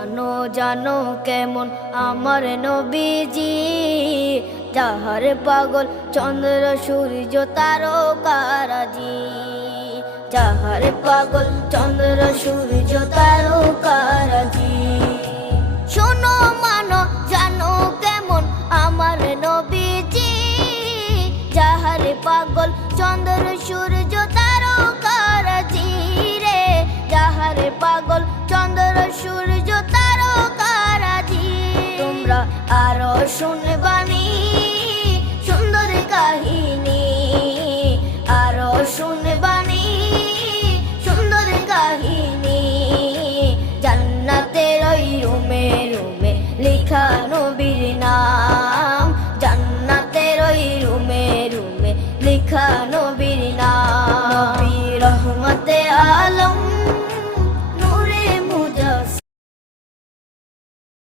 জানো জানো কেমন আমার নবীজি, যাহার পাগল চন্দ্র সূর্য তারকারাজি, যাহার পাগল চন্দ্র সূর্য তারকারাজি। শোনো মানো জানো কেমন আমার নবীজি, যাহার পাগল চন্দ্র সূর্য তারকারাজি রে, যাহার পাগল চন্দ্র সূর্য তারকারাজি। তোমরা আরো শুনে